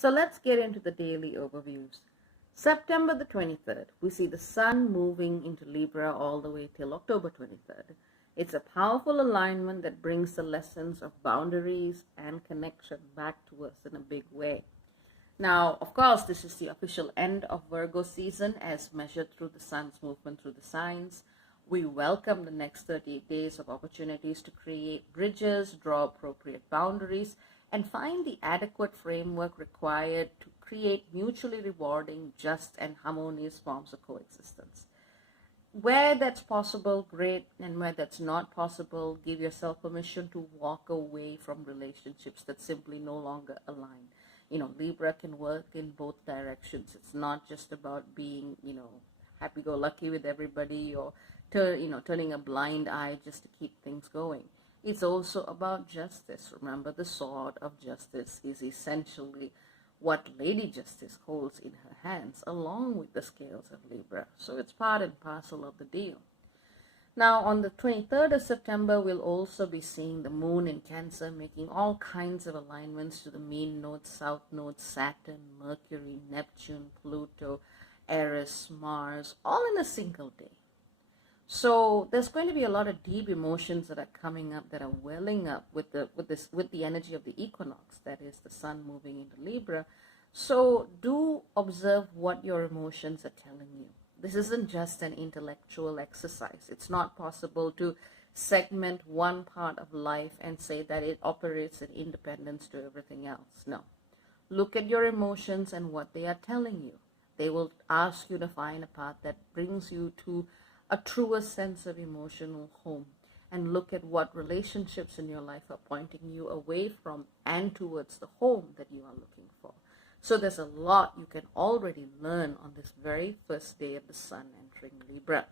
So let's get into the daily overviews. September the 23rd, we see the sun moving into Libra all the way till October 23rd. It's a powerful alignment that brings the lessons of boundaries and connection back to us in a big way. Now, of course, this is the official end of Virgo season as measured through the sun's movement through the signs. We welcome the next 38 days of opportunities to create bridges, draw appropriate boundaries, and find the adequate framework required to create mutually rewarding, just, and harmonious forms of coexistence. Where that's possible, great, and where that's not possible, give yourself permission to walk away from relationships that simply no longer align. Libra can work in both directions. It's not just about being, happy-go-lucky with everybody or, turning a blind eye just to keep things going. It's also about justice. Remember, the sword of justice is essentially what Lady Justice holds in her hands, along with the scales of Libra. So it's part and parcel of the deal. Now, on the 23rd of September, we'll also be seeing the moon in Cancer, making all kinds of alignments to the mean node, south node, Saturn, Mercury, Neptune, Pluto, Eris, Mars, all in a single day. So there's going to be a lot of deep emotions that are coming up, that are welling up with the energy of the equinox, that is the sun moving into Libra. So do observe what your emotions are telling you. This isn't just an intellectual exercise. It's not possible to segment one part of life and say that it operates in independence to everything else. No. Look at your emotions and what they are telling you. They will ask you to find a path that brings you to a truer sense of emotional home, and look at what relationships in your life are pointing you away from and towards the home that you are looking for. So there's a lot you can already learn on this very first day of the sun entering Libra.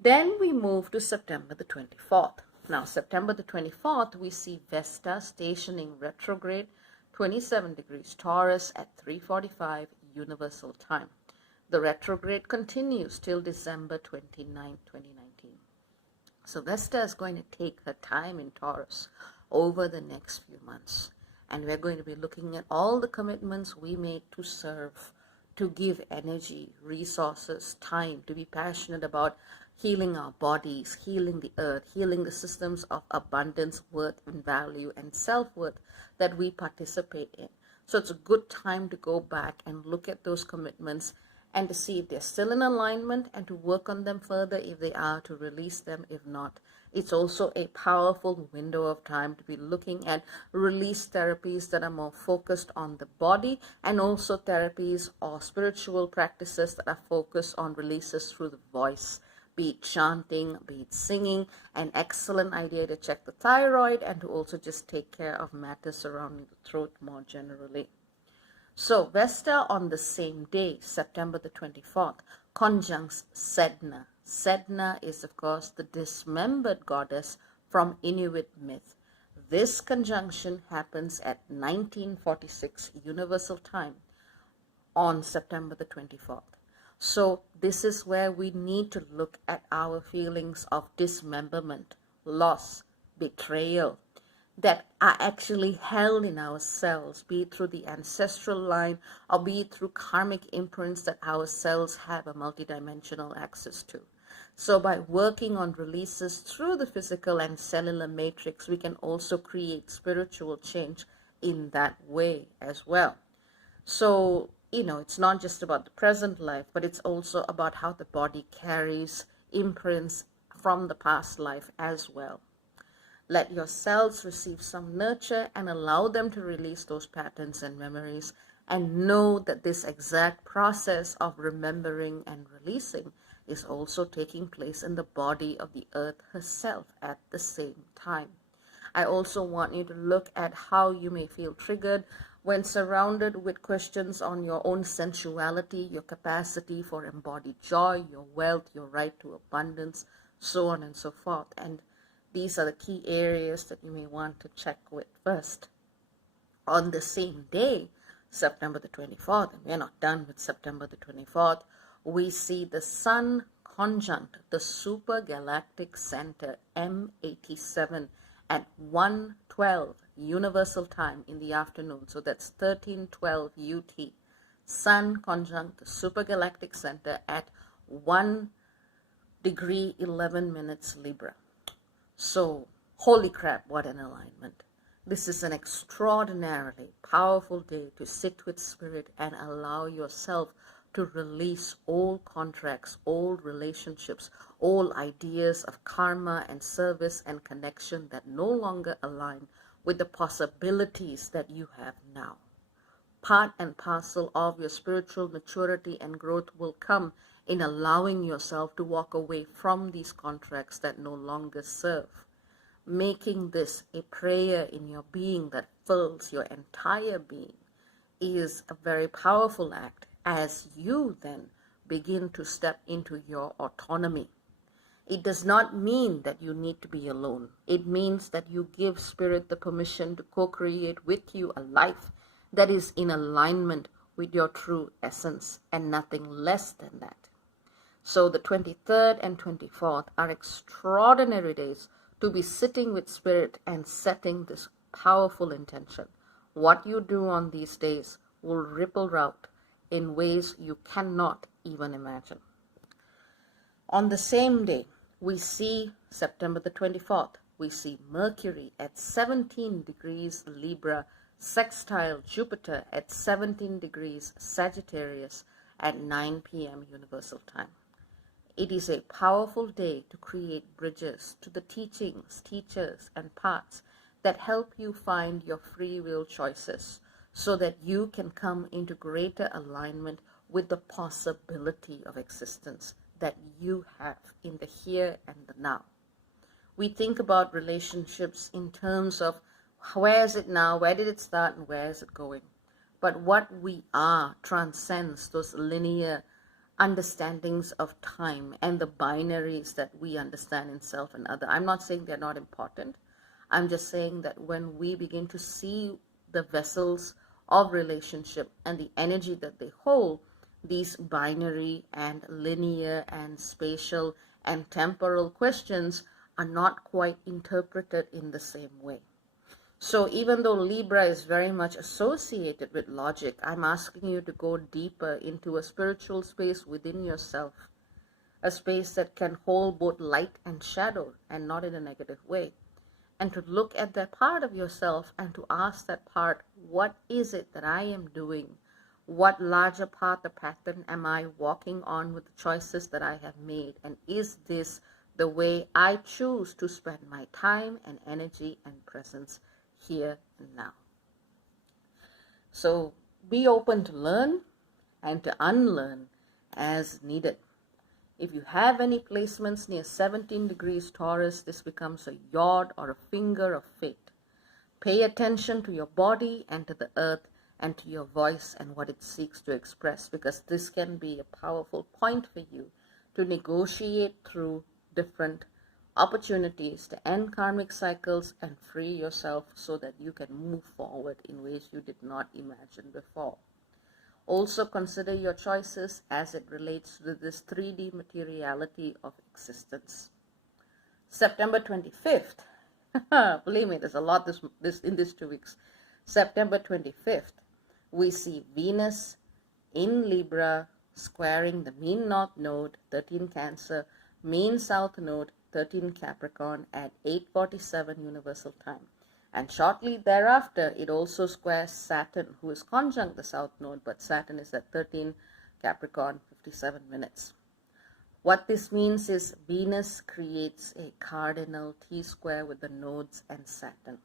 Then we move to September the 24th. Now, September the 24th, we see Vesta stationing retrograde, 27 degrees Taurus at 3:45 Universal Time. The retrograde continues till December 29, 2019. So Vesta is going to take her time in Taurus over the next few months. And we're going to be looking at all the commitments we made to serve, to give energy, resources, time, to be passionate about healing our bodies, healing the earth, healing the systems of abundance, worth, and value, and self-worth that we participate in. So it's a good time to go back and look at those commitments and to see if they're still in alignment and to work on them further if they are, to release them if not. It's also a powerful window of time to be looking at release therapies that are more focused on the body, and also therapies or spiritual practices that are focused on releases through the voice, be it chanting, be it singing. An excellent idea to check the thyroid and to also just take care of matters surrounding the throat more generally. So Vesta on the same day, September the 24th, conjuncts Sedna. Sedna is, of course, the dismembered goddess from Inuit myth. This conjunction happens at 1946 Universal Time on September the 24th. So this is where we need to look at our feelings of dismemberment, loss, betrayal, that are actually held in ourselves, be it through the ancestral line or be it through karmic imprints that our cells have a multidimensional access to. So by working on releases through the physical and cellular matrix, we can also create spiritual change in that way as well. So, it's not just about the present life, but it's also about how the body carries imprints from the past life as well. Let your cells receive some nurture and allow them to release those patterns and memories, and know that this exact process of remembering and releasing is also taking place in the body of the earth herself at the same time. I also want you to look at how you may feel triggered when surrounded with questions on your own sensuality, your capacity for embodied joy, your wealth, your right to abundance, so on and so forth. And these are the key areas that you may want to check with first. On the same day, September the 24th, and we're not done with September the 24th, we see the Sun conjunct the super galactic center M87 at 1:12 Universal Time in the afternoon. So that's 13:12 UT. Sun conjunct the supergalactic center at 1 degree 11 minutes Libra. So, holy crap, what an alignment. This is an extraordinarily powerful day to sit with spirit and allow yourself to release old contracts, old relationships, old ideas of karma and service and connection that no longer align with the possibilities that you have now. Part and parcel of your spiritual maturity and growth will come in allowing yourself to walk away from these contracts that no longer serve. Making this a prayer in your being that fills your entire being is a very powerful act as you then begin to step into your autonomy. It does not mean that you need to be alone. It means that you give spirit the permission to co-create with you a life that is in alignment with your true essence and nothing less than that. So the 23rd and 24th are extraordinary days to be sitting with spirit and setting this powerful intention. What you do on these days will ripple out in ways you cannot even imagine. On the same day, we see September the 24th, we see Mercury at 17 degrees Libra, sextile Jupiter at 17 degrees Sagittarius at 9 p.m. Universal Time. It is a powerful day to create bridges to the teachings, teachers, and paths that help you find your free will choices so that you can come into greater alignment with the possibility of existence that you have in the here and the now. We think about relationships in terms of where is it now, where did it start, and where is it going? But what we are transcends those linear understandings of time and the binaries that we understand in self and other. I'm not saying they're not important. I'm just saying that when we begin to see the vessels of relationship and the energy that they hold, these binary and linear and spatial and temporal questions are not quite interpreted in the same way. So even though Libra is very much associated with logic, I'm asking you to go deeper into a spiritual space within yourself, a space that can hold both light and shadow and not in a negative way, and to look at that part of yourself and to ask that part, what is it that I am doing? What larger path or pattern am I walking on with the choices that I have made? And is this the way I choose to spend my time and energy and presence here and now? So be open to learn and to unlearn as needed. If you have any placements near 17 degrees Taurus, this becomes a yod or a finger of fate. Pay attention to your body and to the earth and to your voice and what it seeks to express, because this can be a powerful point for you to negotiate through different opportunities to end karmic cycles and free yourself so that you can move forward in ways you did not imagine before. Also consider your choices as it relates to this 3D materiality of existence. September 25th, believe me, there's a lot in these 2 weeks. September 25th, we see Venus in Libra squaring the mean north node, 13 Cancer, mean south node, 13 Capricorn at 8:47 Universal Time. And shortly thereafter, it also squares Saturn, who is conjunct the south node, but Saturn is at 13 Capricorn, 57 minutes. What this means is Venus creates a cardinal T-square with the nodes and Saturn.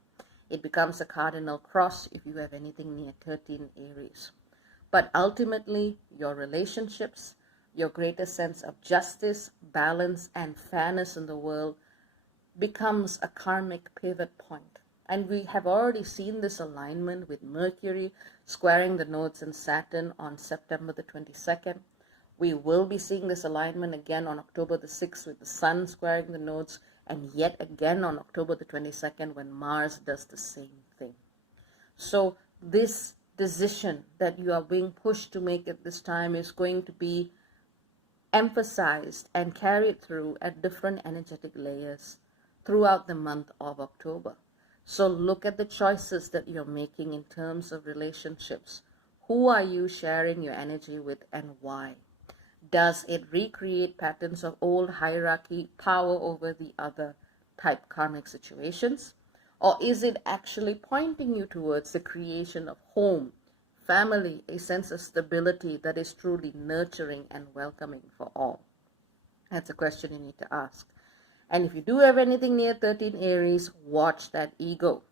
It becomes a cardinal cross if you have anything near 13 Aries. But ultimately, your relationships, your greater sense of justice, balance, and fairness in the world becomes a karmic pivot point. And we have already seen this alignment with Mercury squaring the nodes and Saturn on September the 22nd. We will be seeing this alignment again on October the 6th with the Sun squaring the nodes, and yet again on October the 22nd when Mars does the same thing. So this decision that you are being pushed to make at this time is going to be emphasized and carried through at different energetic layers throughout the month of October. So look at the choices that you're making in terms of relationships. Who are you sharing your energy with and why? Does it recreate patterns of old hierarchy, power over the other type karmic situations? Or is it actually pointing you towards the creation of home, family, a sense of stability that is truly nurturing and welcoming for all? That's a question you need to ask. And if you do have anything near 13 Aries, watch that ego.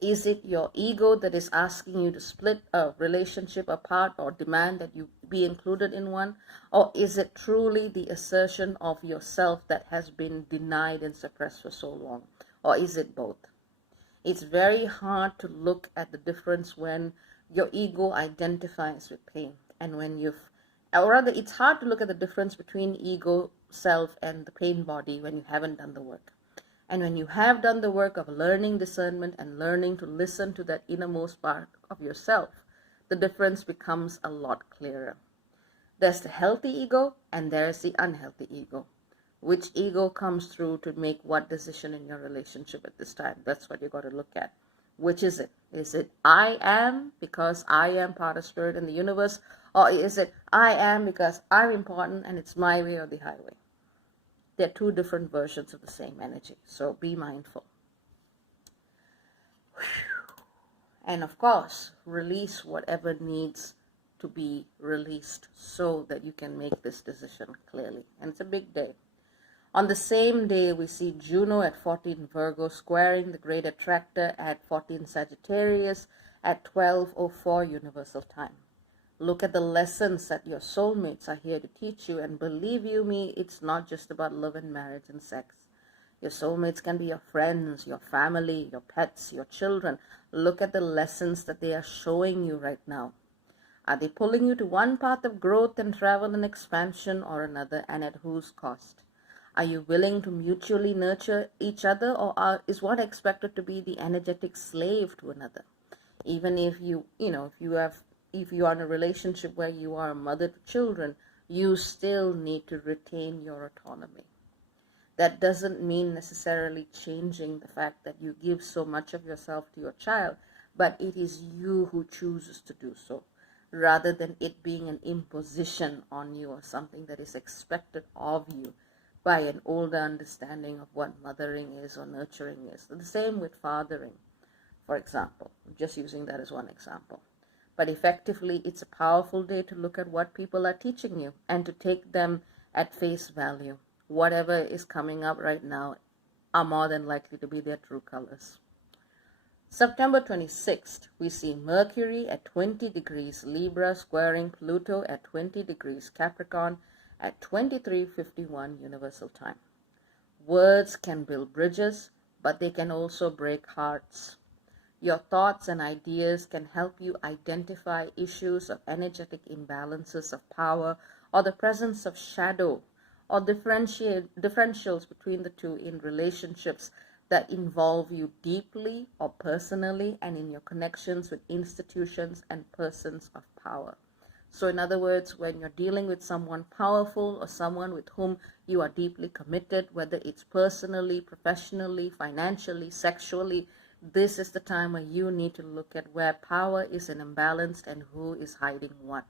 Is it your ego that is asking you to split a relationship apart or demand that you be included in one? Or is it truly the assertion of yourself that has been denied and suppressed for so long? Or is it both? It's very hard to look at the difference when your ego identifies with pain and when or rather, it's hard to look at the difference between ego self and the pain body when you haven't done the work. And when you have done the work of learning discernment and learning to listen to that innermost part of yourself, the difference becomes a lot clearer. There's the healthy ego and there's the unhealthy ego. Which ego comes through to make what decision in your relationship at this time? That's what you got to look at. Which is it? Is it I am because I am part of spirit in the universe? Or is it I am because I'm important and it's my way or the highway? They're two different versions of the same energy. So be mindful. And of course, release whatever needs to be released so that you can make this decision clearly. And it's a big day. On the same day, we see Juno at 14 Virgo squaring the great attractor at 14 Sagittarius at 12:04 Universal Time. Look at the lessons that your soulmates are here to teach you, and believe you me, it's not just about love and marriage and sex. Your soulmates can be your friends, your family, your pets, your children. Look at the lessons that they are showing you right now. Are they pulling you to one path of growth and travel and expansion or another, and at whose cost? Are you willing to mutually nurture each other, or is one expected to be the energetic slave to another? Even if if you are in a relationship where you are a mother to children, you still need to retain your autonomy. That doesn't mean necessarily changing the fact that you give so much of yourself to your child, but it is you who chooses to do so, rather than it being an imposition on you or something that is expected of you by an older understanding of what mothering is or nurturing is. The same with fathering, for example. I'm just using that as one example. But effectively, it's a powerful day to look at what people are teaching you and to take them at face value. Whatever is coming up right now are more than likely to be their true colors. September 26th, we see Mercury at 20 degrees Libra squaring Pluto at 20 degrees Capricorn at 23:51 Universal Time. Words can build bridges, but they can also break hearts. Your thoughts and ideas can help you identify issues of energetic imbalances of power or the presence of shadow or differentials between the two in relationships that involve you deeply or personally and in your connections with institutions and persons of power. So in other words, when you're dealing with someone powerful or someone with whom you are deeply committed, whether it's personally, professionally, financially, sexually, this is the time where you need to look at where power is imbalanced and who is hiding what.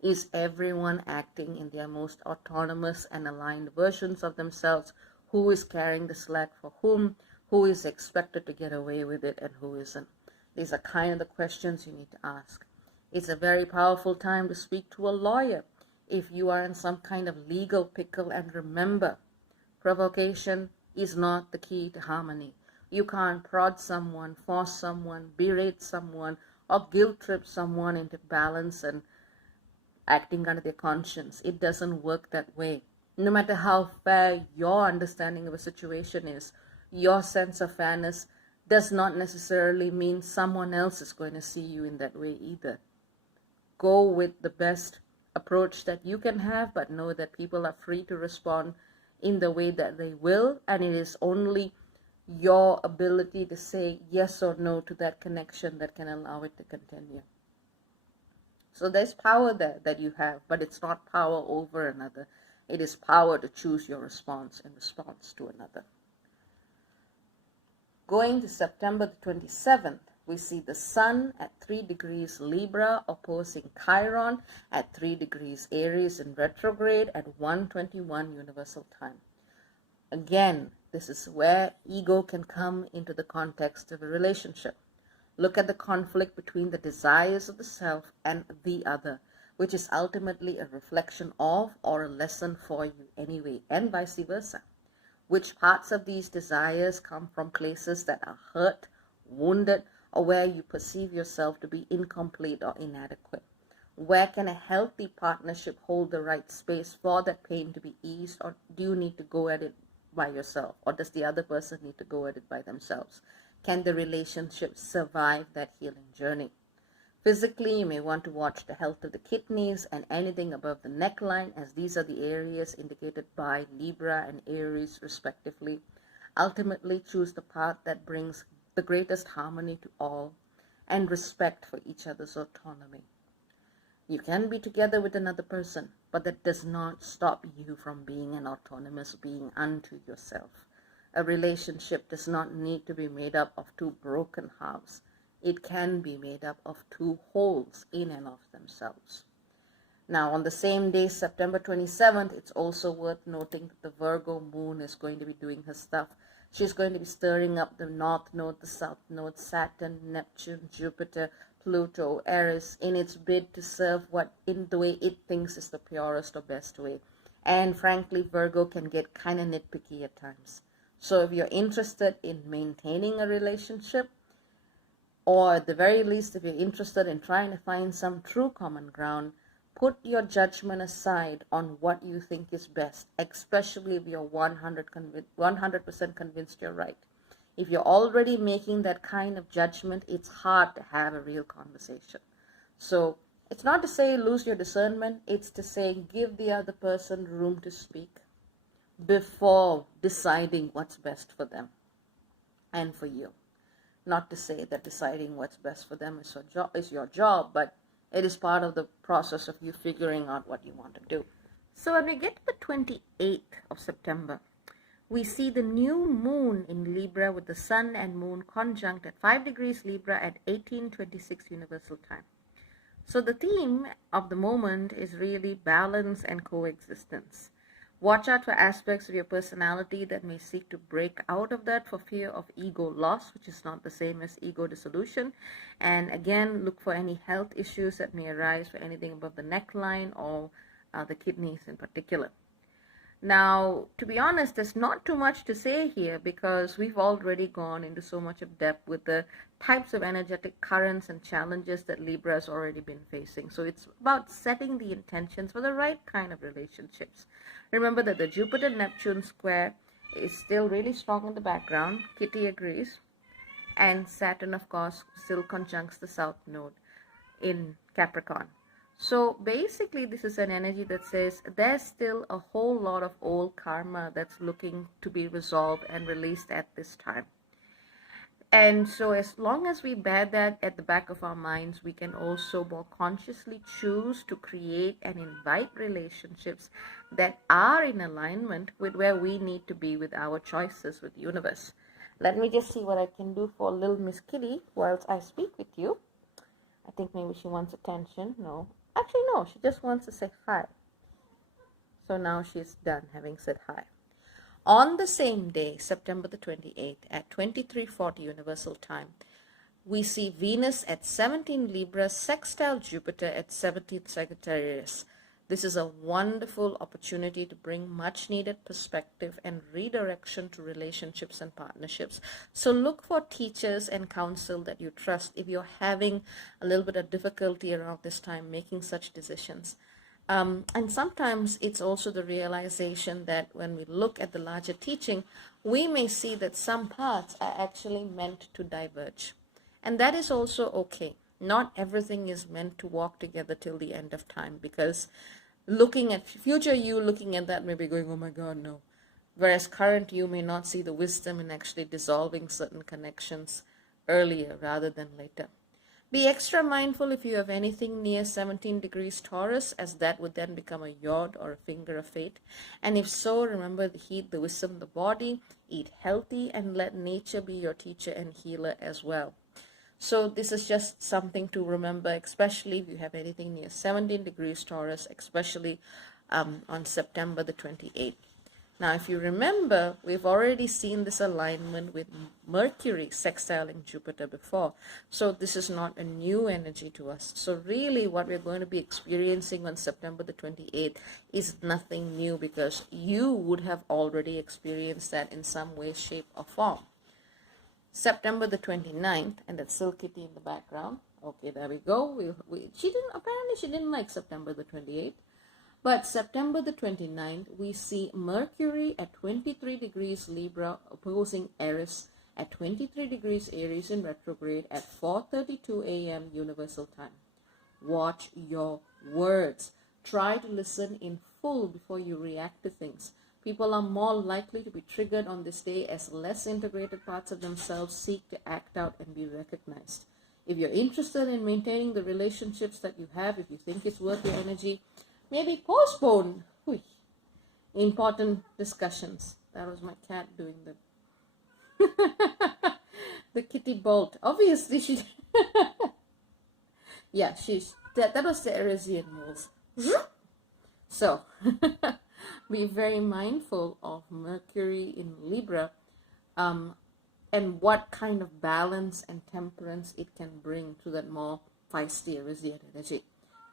Is everyone acting in their most autonomous and aligned versions of themselves? Who is carrying the slack for whom? Who is expected to get away with it and who isn't? These are kind of the questions you need to ask. It's a very powerful time to speak to a lawyer if you are in some kind of legal pickle. And remember, provocation is not the key to harmony. You can't prod someone, force someone, berate someone, or guilt trip someone into balance and acting under their conscience. It doesn't work that way. No matter how fair your understanding of a situation is, your sense of fairness does not necessarily mean someone else is going to see you in that way either. Go with the best approach that you can have, but know that people are free to respond in the way that they will, and it is only your ability to say yes or no to that connection that can allow it to continue. So there's power there that you have, but it's not power over another. It is power to choose your response in response to another. Going to September the 27th, we see the Sun at 3 degrees Libra opposing Chiron at 3 degrees Aries in retrograde at 1:21 Universal Time. Again, this is where ego can come into the context of a relationship. Look at the conflict between the desires of the self and the other, which is ultimately a reflection of or a lesson for you anyway, and vice versa. Which parts of these desires come from places that are hurt, wounded, or where you perceive yourself to be incomplete or inadequate? Where can a healthy partnership hold the right space for that pain to be eased, or do you need to go at it by yourself, or does the other person need to go at it by themselves? Can the relationship survive that healing journey? Physically, you may want to watch the health of the kidneys and anything above the neckline, as these are the areas indicated by Libra and Aries respectively. Ultimately, choose the path that brings the greatest harmony to all and respect for each other's autonomy. You can be together with another person, but that does not stop you from being an autonomous being unto yourself. A relationship does not need to be made up of two broken halves. It can be made up of two wholes in and of themselves. Now, on the same day, September 27th, it's also worth noting that the Virgo moon is going to be doing her stuff. She's going to be stirring up the North Node, the South Node, Saturn, Neptune, Jupiter, Pluto, Eris, in its bid to serve what in the way it thinks is the purest or best way. And frankly, Virgo can get kind of nitpicky at times. So if you're interested in maintaining a relationship, or at the very least, if you're interested in trying to find some true common ground, put your judgment aside on what you think is best, especially if you're 100% convinced you're right. If you're already making that kind of judgment, it's hard to have a real conversation. So it's not to say lose your discernment, it's to say give the other person room to speak before deciding what's best for them and for you. Not to say that deciding what's best for them is your job, but it is part of the process of you figuring out what you want to do. So when we get to the 28th of September, we see the new moon in Libra with the Sun and Moon conjunct at 5 degrees Libra at 18:26 Universal Time. So the theme of the moment is really balance and coexistence. Watch out for aspects of your personality that may seek to break out of that for fear of ego loss, which is not the same as ego dissolution. And again, look for any health issues that may arise for anything above the neckline or the kidneys in particular. Now, to be honest, there's not too much to say here because we've already gone into so much of depth with the types of energetic currents and challenges that Libra has already been facing. So it's about setting the intentions for the right kind of relationships. Remember that the Jupiter-Neptune square is still really strong in the background. Kitty agrees. And Saturn, of course, still conjuncts the South Node in Capricorn. So basically, this is an energy that says there's still a whole lot of old karma that's looking to be resolved and released at this time. And so as long as we bear that at the back of our minds, we can also more consciously choose to create and invite relationships that are in alignment with where we need to be with our choices with the universe. Let me just see what I can do for little Miss Kitty whilst I speak with you. I think maybe she wants attention. No. Actually, no. She just wants to say hi. So now she's done having said hi. On the same day, September the 28th, at 23:40 Universal Time, we see Venus at 17 Libra, sextile Jupiter at 17th Sagittarius. This is a wonderful opportunity to bring much needed perspective and redirection to relationships and partnerships. So look for teachers and counsel that you trust if you're having a little bit of difficulty around this time making such decisions. And sometimes it's also the realization that when we look at the larger teaching, we may see that some paths are actually meant to diverge. And that is also okay. Not everything is meant to walk together till the end of time, because looking at future you, looking at that may be going, oh my God, no. Whereas current you may not see the wisdom in actually dissolving certain connections earlier rather than later. Be extra mindful if you have anything near 17 degrees Taurus, as that would then become a yod or a finger of fate. And if so, remember the heat, the wisdom, the body, eat healthy, and let nature be your teacher and healer as well. So this is just something to remember, especially if you have anything near 17 degrees Taurus, especially on September the 28th. Now, if you remember, we've already seen this alignment with Mercury sextiling Jupiter before. So this is not a new energy to us. So really what we're going to be experiencing on September the 28th is nothing new, because you would have already experienced that in some way, shape, or form. September the 29th, and that's Silk Kitty in the background. Okay, there we go. She didn't like September the 28th. But September the 29th, we see Mercury at 23 degrees Libra opposing Eris at 23 degrees Aries in retrograde at 4:32 a.m. Universal Time. Watch your words. Try to listen in full before you react to things. People are more likely to be triggered on this day as less integrated parts of themselves seek to act out and be recognized. If you're interested in maintaining the relationships that you have, if you think it's worth your energy, maybe postpone important discussions. That was my cat doing the kitty bolt. Obviously, she. Yeah, that was the Erisian moves. So, be very mindful of Mercury in Libra, and what kind of balance and temperance it can bring to that more feisty Erisian energy.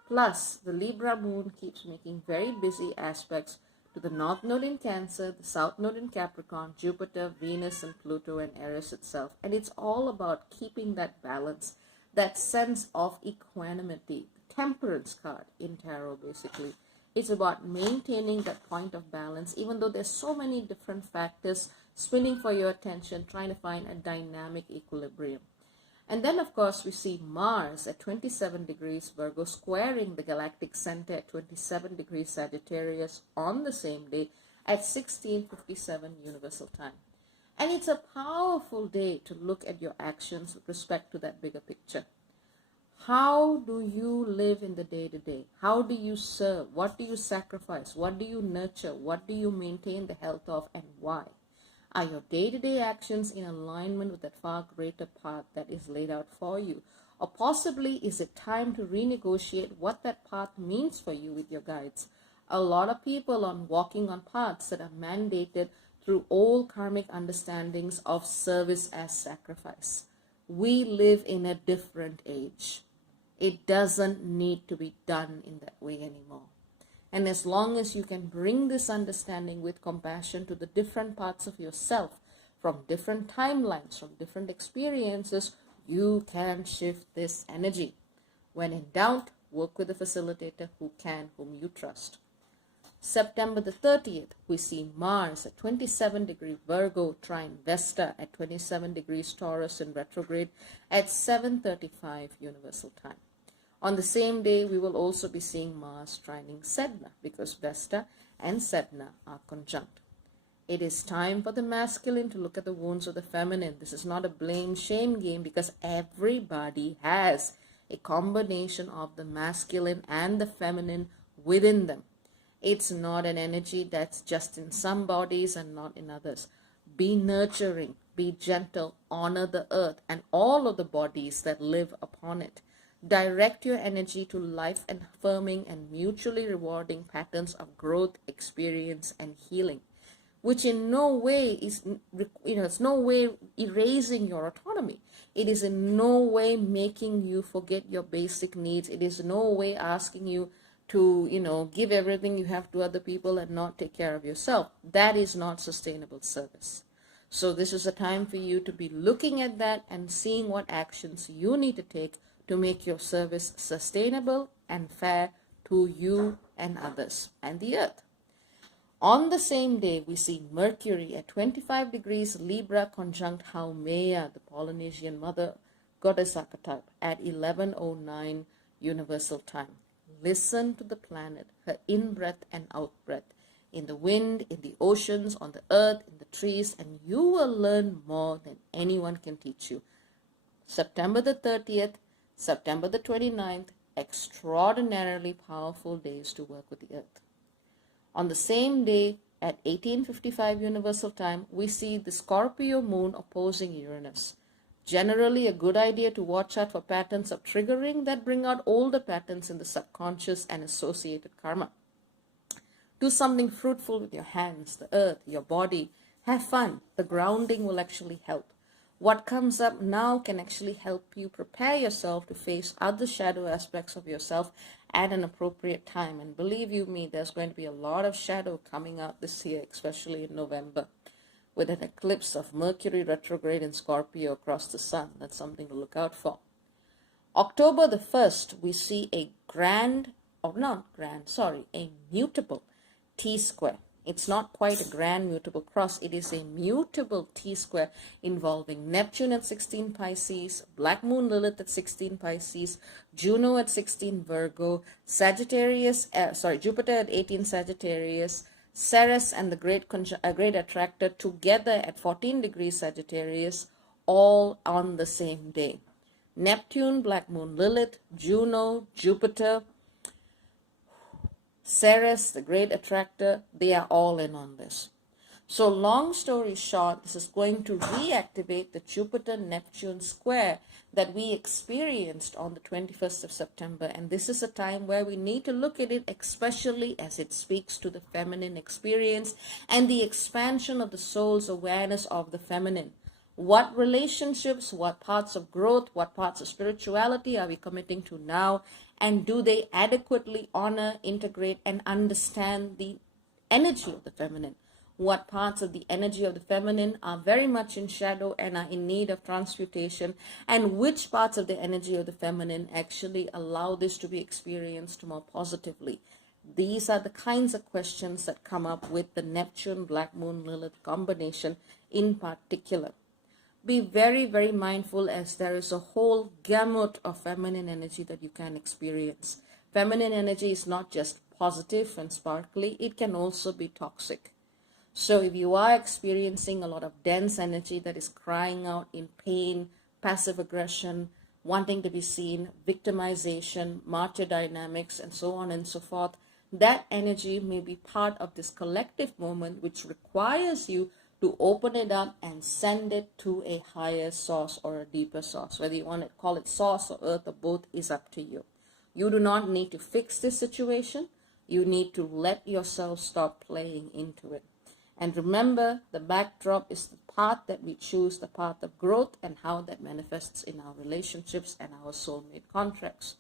Plus, the Libra moon keeps making very busy aspects to the North Node in Cancer, the South Node in Capricorn, Jupiter, Venus, and Pluto, and Eris itself. And it's all about keeping that balance, that sense of equanimity, the temperance card in tarot basically. It's about maintaining that point of balance, even though there's so many different factors spinning for your attention, trying to find a dynamic equilibrium. And then, of course, we see Mars at 27 degrees Virgo squaring the galactic center at 27 degrees Sagittarius on the same day at 16:57 Universal Time. And it's a powerful day to look at your actions with respect to that bigger picture. How do you live in the day-to-day? How do you serve? What do you sacrifice? What do you nurture? What do you maintain the health of, and why? Are your day-to-day actions in alignment with that far greater path that is laid out for you? Or possibly is it time to renegotiate what that path means for you with your guides? A lot of people are walking on paths that are mandated through old karmic understandings of service as sacrifice. We live in a different age. It doesn't need to be done in that way anymore. And as long as you can bring this understanding with compassion to the different parts of yourself, from different timelines, from different experiences, you can shift this energy. When in doubt, work with a facilitator whom you trust. September the 30th, we see Mars at 27 degree Virgo trine Vesta at 27 degrees Taurus in retrograde at 7:35 Universal Time. On the same day, we will also be seeing Mars trining Sedna, because Vesta and Sedna are conjunct. It is time for the masculine to look at the wounds of the feminine. This is not a blame-shame game, because everybody has a combination of the masculine and the feminine within them. It's not an energy that's just in some bodies and not in others. Be nurturing, be gentle, honor the earth and all of the bodies that live upon it. Direct your energy to life-affirming and mutually rewarding patterns of growth, experience, and healing, which in no way is, it's no way erasing your autonomy. It is in no way making you forget your basic needs. It is no way asking you to, give everything you have to other people and not take care of yourself. That is not sustainable service. So this is a time for you to be looking at that and seeing what actions you need to take to make your service sustainable and fair to you and others and the earth. On the same day, we see Mercury at 25 degrees Libra conjunct Haumea, the Polynesian mother goddess archetype, at 11:09 Universal Time. Listen to the planet, her in-breath and out-breath, in the wind, in the oceans, on the earth, in the trees, and you will learn more than anyone can teach you. September the 30th, September the 29th, extraordinarily powerful days to work with the earth. On the same day, at 1855 Universal Time, we see the Scorpio moon opposing Uranus. Generally a good idea to watch out for patterns of triggering that bring out older patterns in the subconscious and associated karma. Do something fruitful with your hands, the earth, your body. Have fun. The grounding will actually help. What comes up now can actually help you prepare yourself to face other shadow aspects of yourself at an appropriate time. And believe you me, there's going to be a lot of shadow coming out this year, especially in November, with an eclipse of Mercury retrograde in Scorpio across the sun. That's something to look out for. October the 1st, we see a mutable T-square. It's not quite a grand mutable cross. It is a mutable T-square involving Neptune at 16 Pisces, Black Moon Lilith at 16 Pisces, Juno at 16 Virgo, Jupiter at 18 Sagittarius, Ceres and the great attractor together at 14 degrees Sagittarius, all on the same day. Neptune, Black Moon Lilith, Juno, Jupiter, Ceres, the great attractor, they are all in on this. So long story short, this is going to reactivate the Jupiter-Neptune square that we experienced on the 21st of September. And this is a time where we need to look at it, especially as it speaks to the feminine experience and the expansion of the soul's awareness of the feminine. What relationships, what parts of growth, what parts of spirituality are we committing to now? And do they adequately honor, integrate, and understand the energy of the feminine? What parts of the energy of the feminine are very much in shadow and are in need of transmutation? And which parts of the energy of the feminine actually allow this to be experienced more positively? These are the kinds of questions that come up with the Neptune, Black Moon, Lilith combination in particular. Be very, very mindful, as there is a whole gamut of feminine energy that you can experience. Feminine energy is not just positive and sparkly, it can also be toxic. So if you are experiencing a lot of dense energy that is crying out in pain, passive aggression, wanting to be seen, victimization, martyr dynamics, and so on and so forth, that energy may be part of this collective moment which requires you to open it up and send it to a higher source or a deeper source. Whether you want to call it source or earth or both is up to you. You do not need to fix this situation. You need to let yourself stop playing into it. And remember, the backdrop is the path that we choose, the path of growth, and how that manifests in our relationships and our soulmate contracts.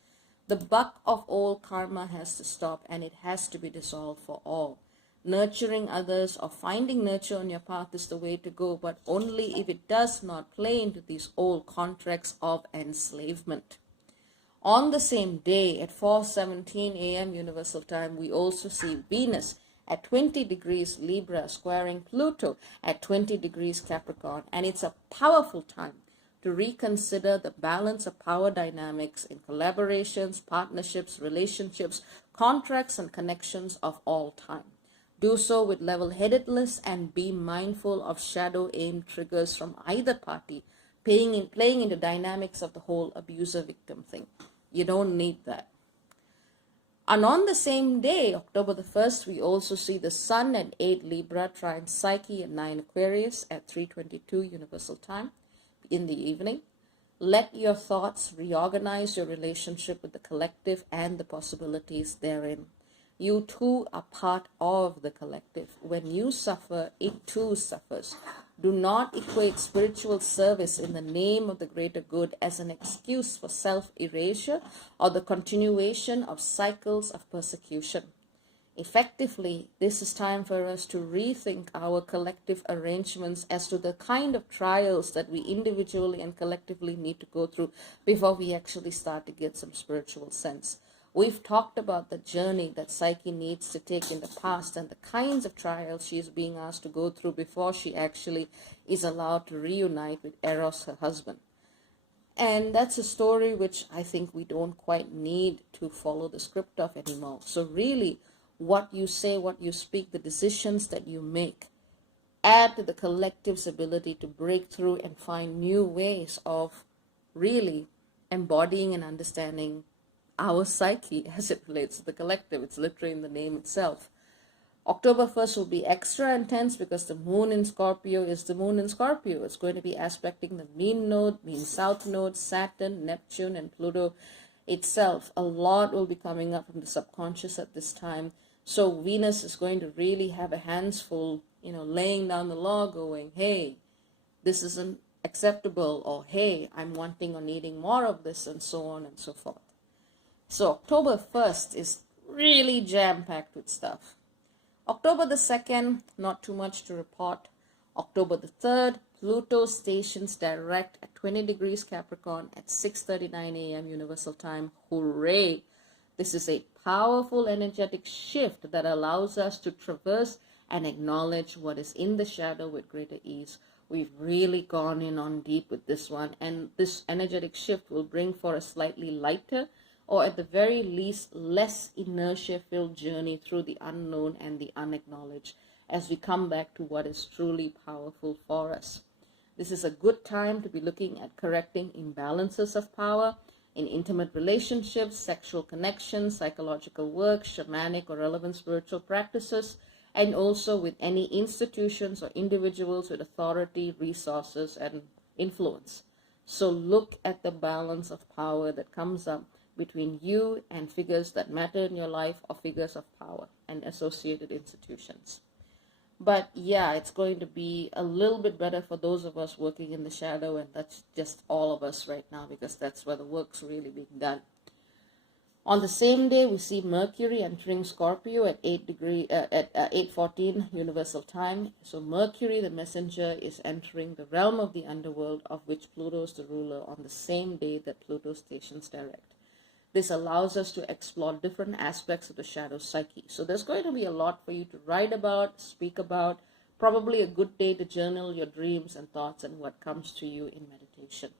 The buck of all karma has to stop, and it has to be dissolved for all. Nurturing others or finding nurture on your path is the way to go, but only if it does not play into these old contracts of enslavement. On the same day at 4:17 a.m. Universal Time, we also see Venus at 20 degrees Libra squaring Pluto at 20 degrees Capricorn, and it's a powerful time to reconsider the balance of power dynamics in collaborations, partnerships, relationships, contracts, and connections of all time. Do so with level-headedness and be mindful of shadow aim triggers from either party, playing into dynamics of the whole abuser-victim thing. You don't need that. And on the same day, October the 1st, we also see the Sun at 8 Libra trine Psyche at 9 Aquarius at 3:22 Universal Time in the evening. Let your thoughts reorganize your relationship with the collective and the possibilities therein. You too are part of the collective. When you suffer, it too suffers. Do not equate spiritual service in the name of the greater good as an excuse for self-erasure or the continuation of cycles of persecution. Effectively, this is time for us to rethink our collective arrangements as to the kind of trials that we individually and collectively need to go through before we actually start to get some spiritual sense. We've talked about the journey that Psyche needs to take in the past and the kinds of trials she is being asked to go through before she actually is allowed to reunite with Eros, her husband. And that's a story which I think we don't quite need to follow the script of anymore. So really, what you say, what you speak, the decisions that you make, add to the collective's ability to break through and find new ways of really embodying and understanding our psyche as it relates to the collective. It's literally in the name itself. October 1st will be extra intense because the moon in Scorpio is the moon in Scorpio. It's going to be aspecting the mean node, mean south node, Saturn, Neptune, and Pluto itself. A lot will be coming up from the subconscious at this time. So Venus is going to really have a hands full, laying down the law, going, hey, this isn't acceptable, or hey, I'm wanting or needing more of this, and so on and so forth. So October 1st is really jam-packed with stuff. October the 2nd, not too much to report. October the 3rd, Pluto stations direct at 20 degrees Capricorn at 6:39 a.m. Universal Time. Hooray! This is a powerful energetic shift that allows us to traverse and acknowledge what is in the shadow with greater ease. We've really gone in on deep with this one, and this energetic shift will bring for a slightly lighter, or at the very least less inertia-filled journey through the unknown and the unacknowledged as we come back to what is truly powerful for us. This is a good time to be looking at correcting imbalances of power in intimate relationships, sexual connections, psychological work, shamanic or relevant spiritual practices, and also with any institutions or individuals with authority, resources, and influence. So look at the balance of power that comes up between you and figures that matter in your life, or figures of power and associated institutions. But yeah, it's going to be a little bit better for those of us working in the shadow, and that's just all of us right now, because that's where the work's really being done. On the same day, we see Mercury entering Scorpio at 8:14 Universal Time. So Mercury, the messenger, is entering the realm of the underworld, of which Pluto is the ruler, on the same day that Pluto stations direct. This allows us to explore different aspects of the shadow psyche. So there's going to be a lot for you to write about, speak about, probably a good day to journal your dreams and thoughts and what comes to you in meditation.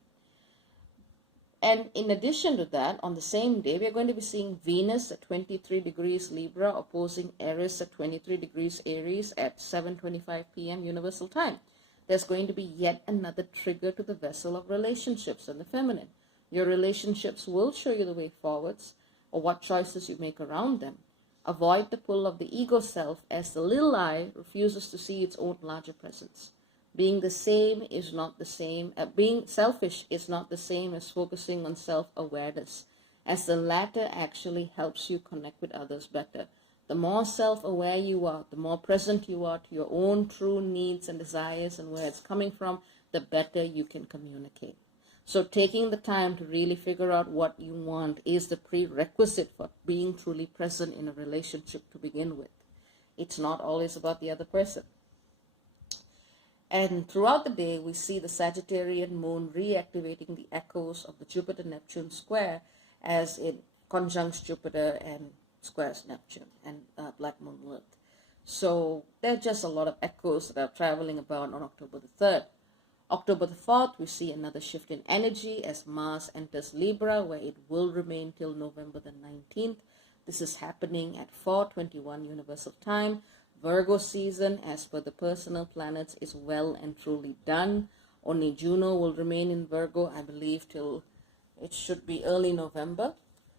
And in addition to that, on the same day, we are going to be seeing Venus at 23 degrees Libra opposing Eris at 23 degrees Aries at 7:25 p.m. Universal Time. There's going to be yet another trigger to the vessel of relationships and the feminine. Your relationships will show you the way forwards, or what choices you make around them. Avoid the pull of the ego self, as the little I refuses to see its own larger presence. Being selfish is not the same as focusing on self-awareness, as the latter actually helps you connect with others better. The more self-aware you are, the more present you are to your own true needs and desires and where it's coming from, the better you can communicate. So taking the time to really figure out what you want is the prerequisite for being truly present in a relationship to begin with. It's not always about the other person. And throughout the day, we see the Sagittarian moon reactivating the echoes of the Jupiter-Neptune square, as it conjuncts Jupiter and squares Neptune and Black Moon Earth. So there are just a lot of echoes that are traveling about on October the 3rd. October the 4th, we see another shift in energy as Mars enters Libra, where it will remain till November the 19th. This is happening at 4:21 Universal Time. Virgo season, as per the personal planets, is well and truly done. Only Juno will remain in Virgo, I believe, till it should be early November.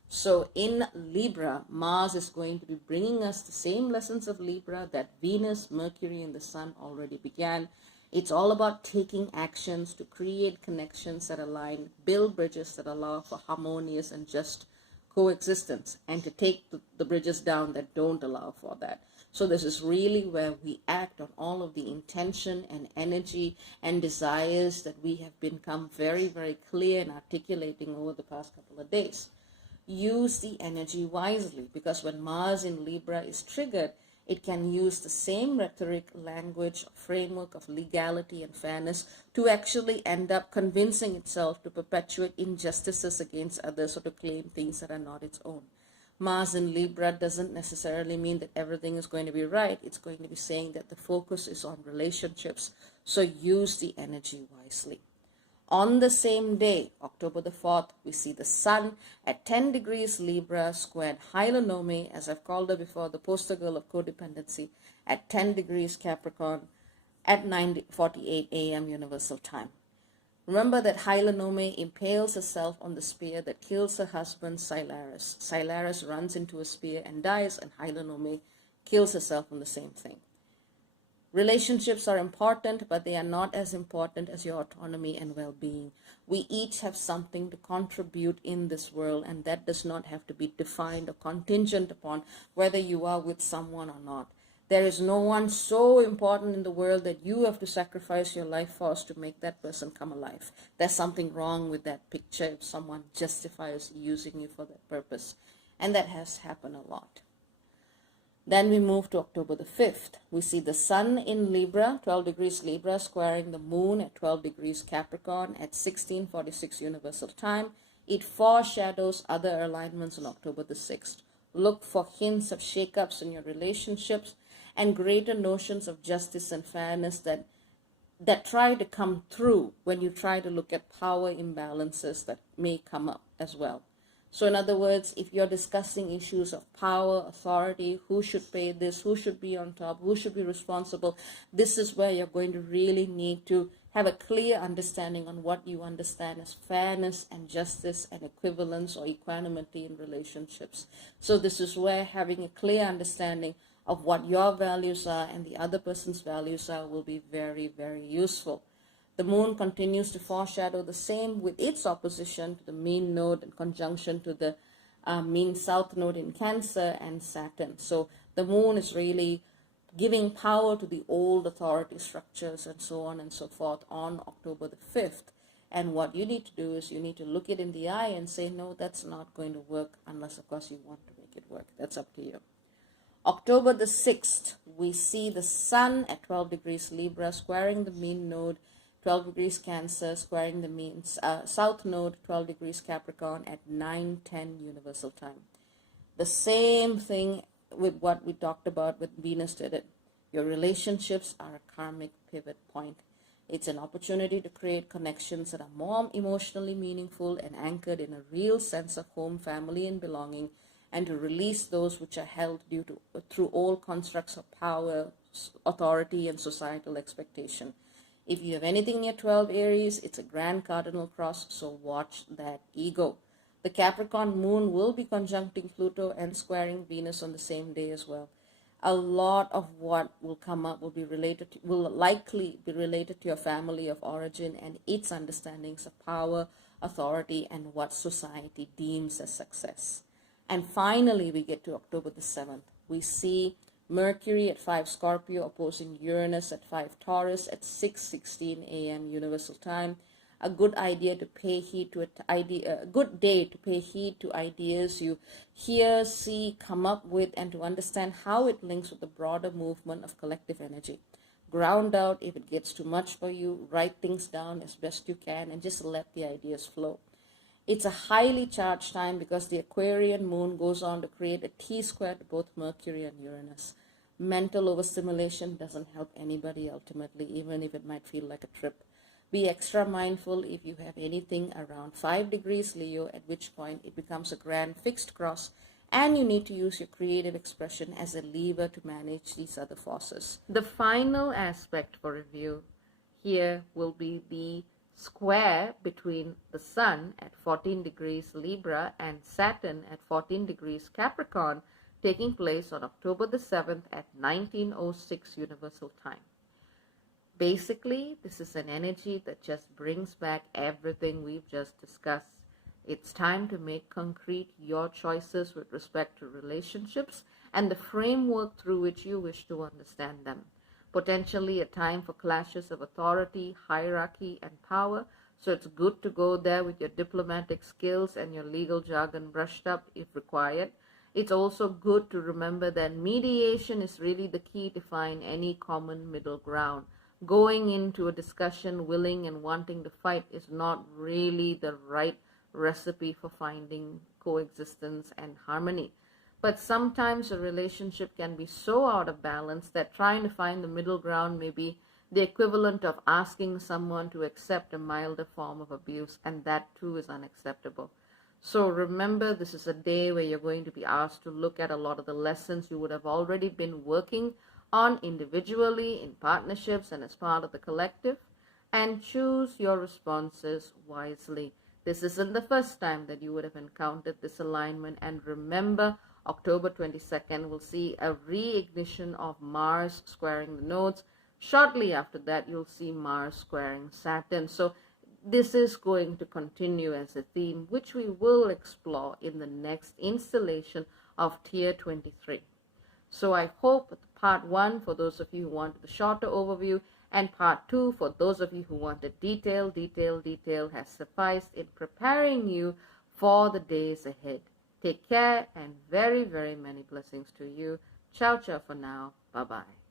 So in Libra, Mars is going to be bringing us the same lessons of Libra that Venus, Mercury, and the Sun already began. It's all about taking actions to create connections that align, build bridges that allow for harmonious and just coexistence, and to take the bridges down that don't allow for that. So this is really where we act on all of the intention and energy and desires that we have become very, very clear in articulating over the past couple of days. Use the energy wisely, because when Mars in Libra is triggered, it can use the same rhetoric, language, framework of legality and fairness to actually end up convincing itself to perpetuate injustices against others, or to claim things that are not its own. Mars in Libra doesn't necessarily mean that everything is going to be right. It's going to be saying that the focus is on relationships. So use the energy wisely. On the same day, October the 4th, we see the Sun at 10 degrees Libra squared Hylanome, as I've called her before, the poster girl of codependency, at 10 degrees Capricorn at 9:48 a.m. Universal Time. Remember that Hylanome impales herself on the spear that kills her husband Cylaris. Cylaris runs into a spear and dies, and Hylanome kills herself on the same thing. Relationships are important, but they are not as important as your autonomy and well-being. We each have something to contribute in this world, and that does not have to be defined or contingent upon whether you are with someone or not. There is no one so important in the world that you have to sacrifice your life for to make that person come alive. There's something wrong with that picture if someone justifies using you for that purpose. And that has happened a lot. Then we move to October the 5th. We see the sun in Libra, 12 degrees Libra, squaring the moon at 12 degrees Capricorn at 16:46 Universal Time. It foreshadows other alignments on October the 6th. Look for hints of shakeups in your relationships and greater notions of justice and fairness that try to come through when you try to look at power imbalances that may come up as well. So in other words, if you're discussing issues of power, authority, who should pay this, who should be on top, who should be responsible, this is where you're going to really need to have a clear understanding on what you understand as fairness and justice and equivalence or equanimity in relationships. So this is where having a clear understanding of what your values are and the other person's values are will be very, very useful. The moon continues to foreshadow the same with its opposition to the mean node in conjunction to the mean south node in Cancer and Saturn. So the moon is really giving power to the old authority structures and so on and so forth on October the 5th. And what you need to do is you need to look it in the eye and say, no, that's not going to work, unless, of course, you want to make it work. That's up to you. October the 6th, we see the sun at 12 degrees Libra squaring the mean node 12 degrees Cancer, squaring the mean south node 12 degrees Capricorn at 9:10 Universal Time. The same thing with what we talked about with Venus did it. Your relationships are a karmic pivot point. It's an opportunity to create connections that are more emotionally meaningful and anchored in a real sense of home, family, and belonging, and to release those which are held through old constructs of power, authority, and societal expectation. If you have anything near 12 Aries, it's a grand cardinal cross, so watch that ego. The Capricorn moon will be conjuncting Pluto and squaring Venus on the same day as well. A lot of what will come up will likely be related to your family of origin and its understandings of power, authority, and what society deems as success. And finally, we get to October the 7th. We see Mercury at 5 Scorpio opposing Uranus at 5 Taurus at 6:16 a.m. Universal Time. A good idea to pay heed to a good day to pay heed to ideas you hear, see, come up with, and to understand how it links with the broader movement of collective energy. Ground out if it gets too much for you. Write things down as best you can and just let the ideas flow. It's a highly charged time because the Aquarian moon goes on to create a T-square to both Mercury and Uranus. Mental overstimulation doesn't help anybody ultimately, even if it might feel like a trip. Be extra mindful if you have anything around 5 degrees Leo, at which point it becomes a grand fixed cross, and you need to use your creative expression as a lever to manage these other forces. The final aspect for review here will be the square between the Sun at 14 degrees Libra and Saturn at 14 degrees Capricorn, taking place on October the 7th at 19:06 Universal Time. Basically, this is an energy that just brings back everything we've just discussed. It's time to make concrete your choices with respect to relationships and the framework through which you wish to understand them. Potentially a time for clashes of authority, hierarchy, and power, so it's good to go there with your diplomatic skills and your legal jargon brushed up if required. It's also good to remember that mediation is really the key to find any common middle ground. Going into a discussion willing and wanting to fight is not really the right recipe for finding coexistence and harmony. But sometimes a relationship can be so out of balance that trying to find the middle ground may be the equivalent of asking someone to accept a milder form of abuse, and that too is unacceptable. So remember, this is a day where you're going to be asked to look at a lot of the lessons you would have already been working on individually, in partnerships, and as part of the collective. and choose your responses wisely. This isn't the first time that you would have encountered this alignment, and remember, October 22nd will see a reignition of Mars squaring the nodes. Shortly after that, you'll see Mars squaring Saturn. So this is going to continue as a theme, which we will explore in the next installation of Tier 23. So I hope part 1, for those of you who wanted the shorter overview, and part 2, for those of you who wanted detail, has sufficed in preparing you for the days ahead. Take care, and very, very many blessings to you. Ciao, ciao for now. Bye-bye.